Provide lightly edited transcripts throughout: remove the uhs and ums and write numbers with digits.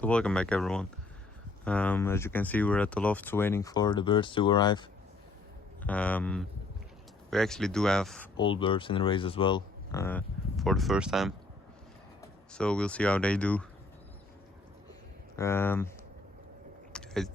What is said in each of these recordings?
So welcome back everyone. As you can see, we're at the lofts waiting for the birds to arrive. We actually do have old birds in the race as well, for the first time. So we'll see how they do.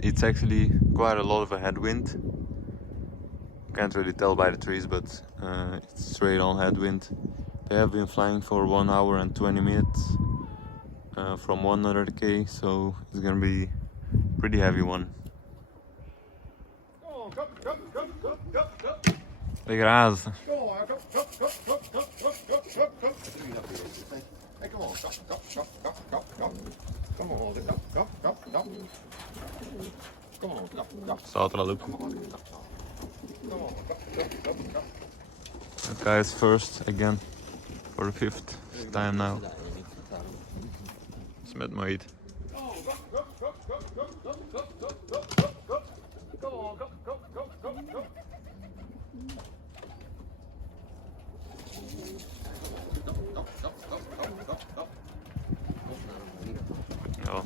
It's actually quite a lot of a headwind. Can't really tell by the trees, but it's straight on headwind. They have been flying for 1 hour and 20 minutes from 100k, so it's gonna be a pretty heavy one. Lekker aas. Staat er al op. That guy is first again for the 5th time now. Smet maar eet. Ja.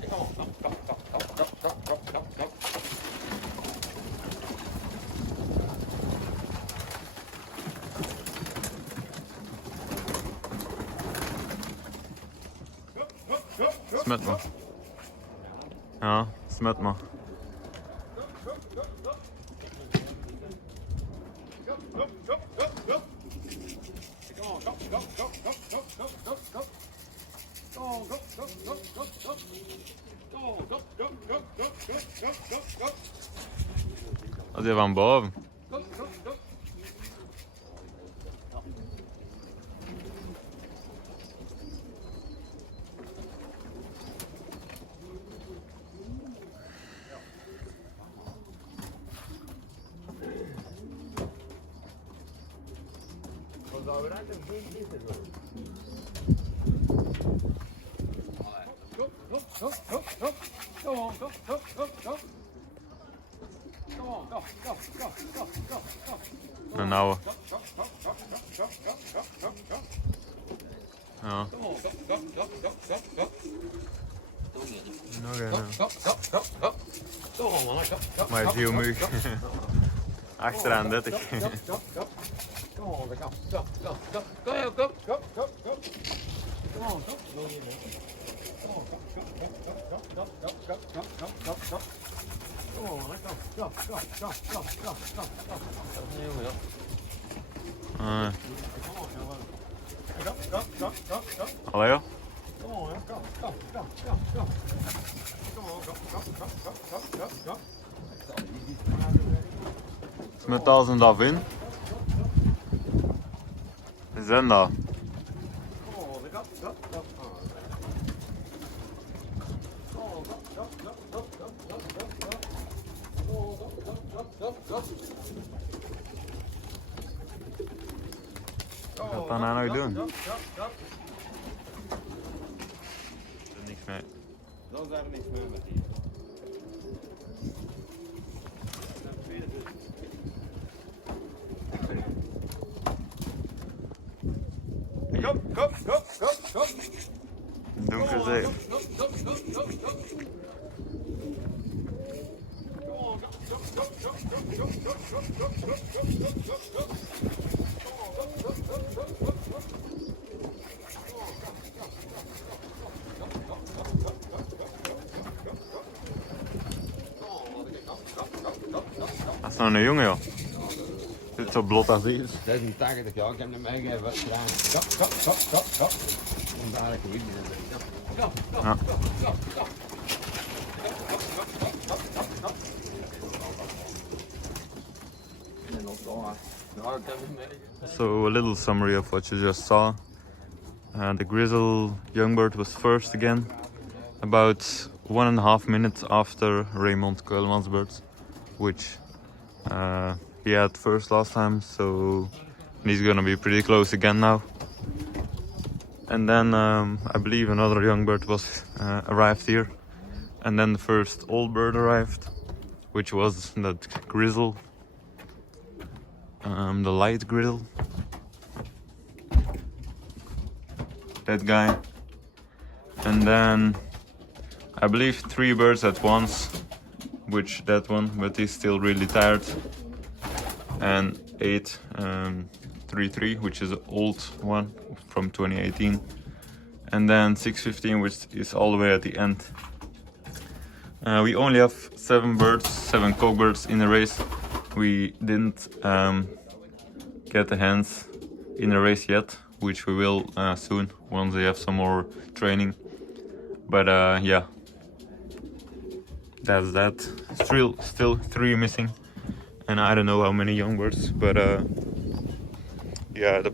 Smet maar. Ja, smet maar. Wat is er van boven? Een oude. Ja. Nog een. Maar is heel moeilijk. Achteraan 30. Allee joh. Smet als een daf in. Zijn dat? Wat gaan we nou doen? Er is niks mee. Dat is daar niks mee met die. Kom. Donker zee. Dat is nou een jongen joh. Dit is zo blot als iets. 86 jaar, ik heb hem meegegeven wat gedaan. Kap. En daar heb ik niet Ja. So a little summary of what you just saw. The grizzle youngbird was first again, about 1.5 minutes after Raymond Kuilman's birds, which he had first last time, so he's gonna be pretty close again now. And then I believe another young bird was arrived here, and then the first old bird arrived, which was that grizzle, the light grizzle, that guy. And then I believe 3 birds at once, which that one, but he's still really tired. And 8 3-3, which is an old one from 2018. And then 6-15, which is all the way at the end. We only have 7 birds, 7 cock birds in the race. We didn't get the hens in the race yet, which we will soon once they have some more training. But yeah, that's that. Still 3 missing, and I don't know how many young birds, but yeah, the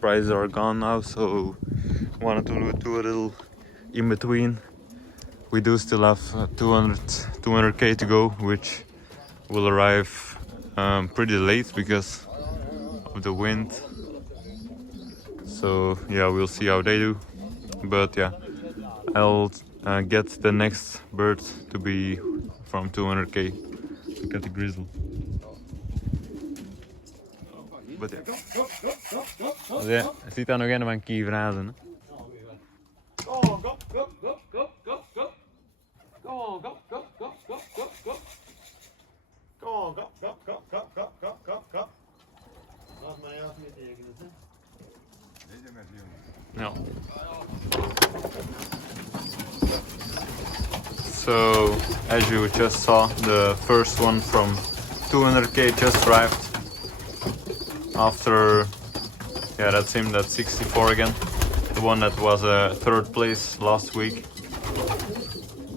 prizes are gone now, so wanted to do a little in between. We do still have 200k to go, which will arrive pretty late because of the wind. So yeah, we'll see how they do. But yeah, I'll get the next bird to be from 200k to get the grizzle. But yeah. Dus ja, je ziet daar nog een van een kievrazen. Go on, go, go, go, go, go, go. Go on, go, go, go, go, go, go. Go on, go, go, go, go, go, go, go, go. Laat maar even mee tekenen, hè. Deze met jongen. Ja. So, as you just saw, the first one from 200k just arrived. After, yeah, that's him, that's 64 again. The one that was third place last week.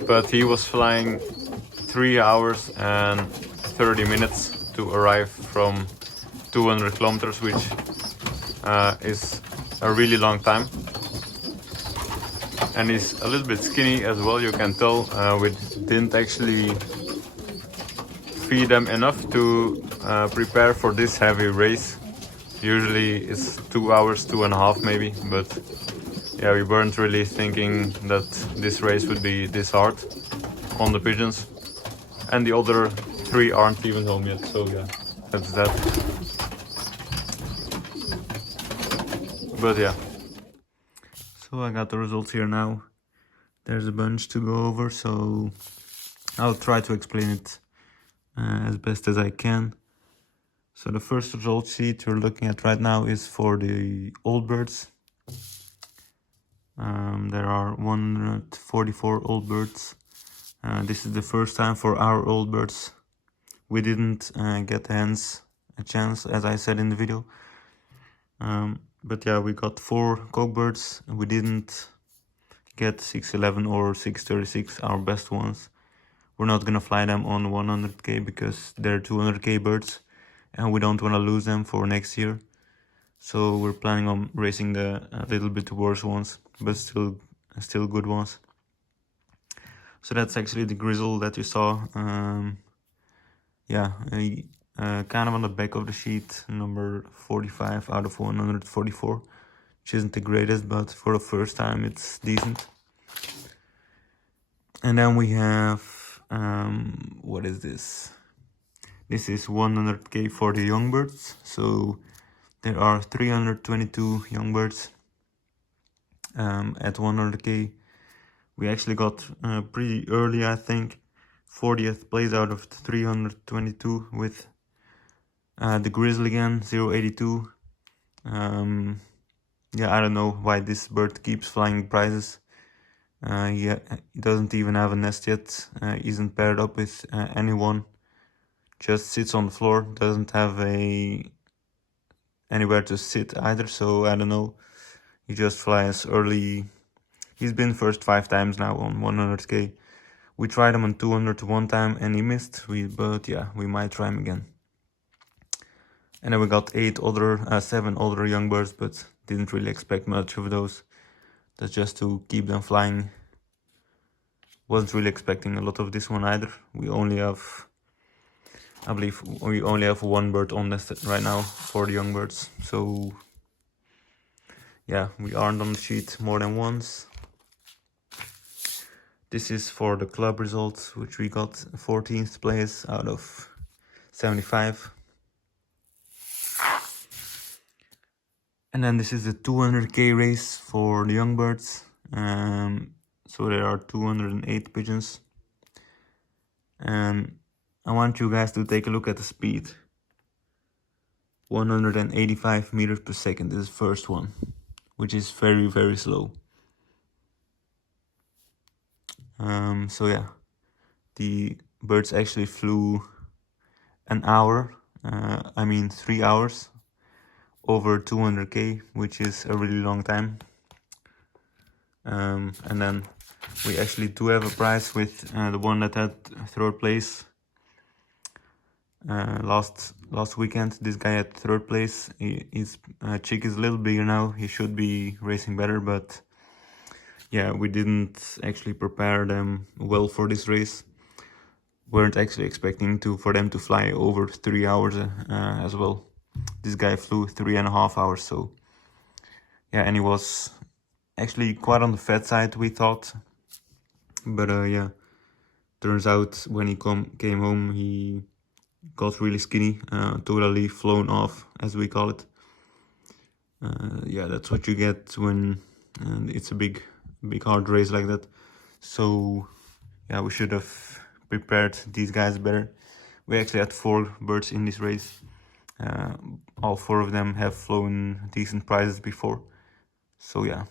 But he was flying 3 hours and 30 minutes to arrive from 200 kilometers, which is a really long time. And he's a little bit skinny as well, you can tell. We didn't actually feed them enough to prepare for this heavy race. Usually it's 2 hours, 2.5 maybe, but yeah, we weren't really thinking that this race would be this hard on the pigeons. And the other 3 aren't even home yet, so yeah, that's that. But yeah. So I got the results here now. There's a bunch to go over, so I'll try to explain it as best as I can. So the first result sheet you're looking at right now is for the old birds. There are 144 old birds. This is the first time for our old birds. We didn't get the hens a chance, as I said in the video. But yeah, we got 4 cock birds. We didn't get 611 or 636, our best ones. We're not gonna fly them on 100k because they're 200k birds and we don't want to lose them for next year. So we're planning on racing the little bit worse ones, but still good ones. So that's actually the grizzle that you saw. Yeah, kind of on the back of the sheet, number 45 out of 144, which isn't the greatest, but for the first time it's decent. And then we have, what is this? This is 100k for the young birds. So there are 322 young birds at 100k. We actually got pretty early, I think, 40th place out of 322 with the grizzle again, 082. Yeah, I don't know why this bird keeps flying prizes. He doesn't even have a nest yet, isn't paired up with anyone, just sits on the floor, doesn't have anywhere to sit either, so I don't know. He just flies early. He's been first 5 times now on 100k. We tried him on 200 one time and he missed, but yeah, we might try him again. And then we got 7 other young birds, but didn't really expect much of those. That's just to keep them flying. Wasn't really expecting a lot of this one either. We only have, I believe we only have 1 bird on nested right now for the young birds. So yeah, we aren't on the sheet more than once. This is for the club results, which we got 14th place out of 75. And then this is the 200k race for the young birds. So there are 208 pigeons. And I want you guys to take a look at the speed. 185 meters per second is the first one, which is very, very slow. So yeah, the birds actually flew an hour, 3 hours, over 200k, which is a really long time. And then we actually do have a prize with the one that had third place. Last weekend, this guy had third place. His chick is a little bigger now. He should be racing better, but yeah, we didn't actually prepare them well for this race. Weren't actually expecting for them to fly over 3 hours as well. This guy flew 3.5 hours, so yeah, and he was actually quite on the fat side, we thought. But yeah, turns out when he came home, he got really skinny, totally flown off, as we call it. Yeah, that's what you get when it's a big hard race like that. So yeah, we should have prepared these guys better. We actually had 4 birds in this race. All 4 of them have flown decent prizes before. So yeah,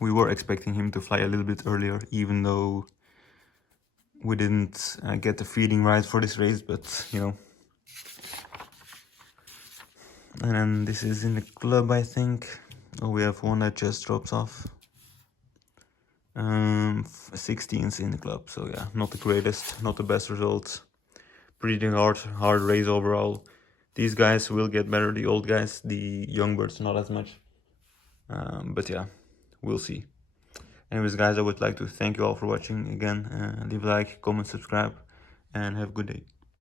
we were expecting him to fly a little bit earlier, even though we didn't get the feeding right for this race, but you know. And then this is in the club, I think. Oh, we have one that just drops off. 16s in the club, so yeah, not the greatest, not the best results. Pretty hard race overall. These guys will get better, the old guys, the young birds not as much. But yeah, we'll see. Anyways, guys, I would like to thank you all for watching again. Leave a like, comment, subscribe, and have a good day.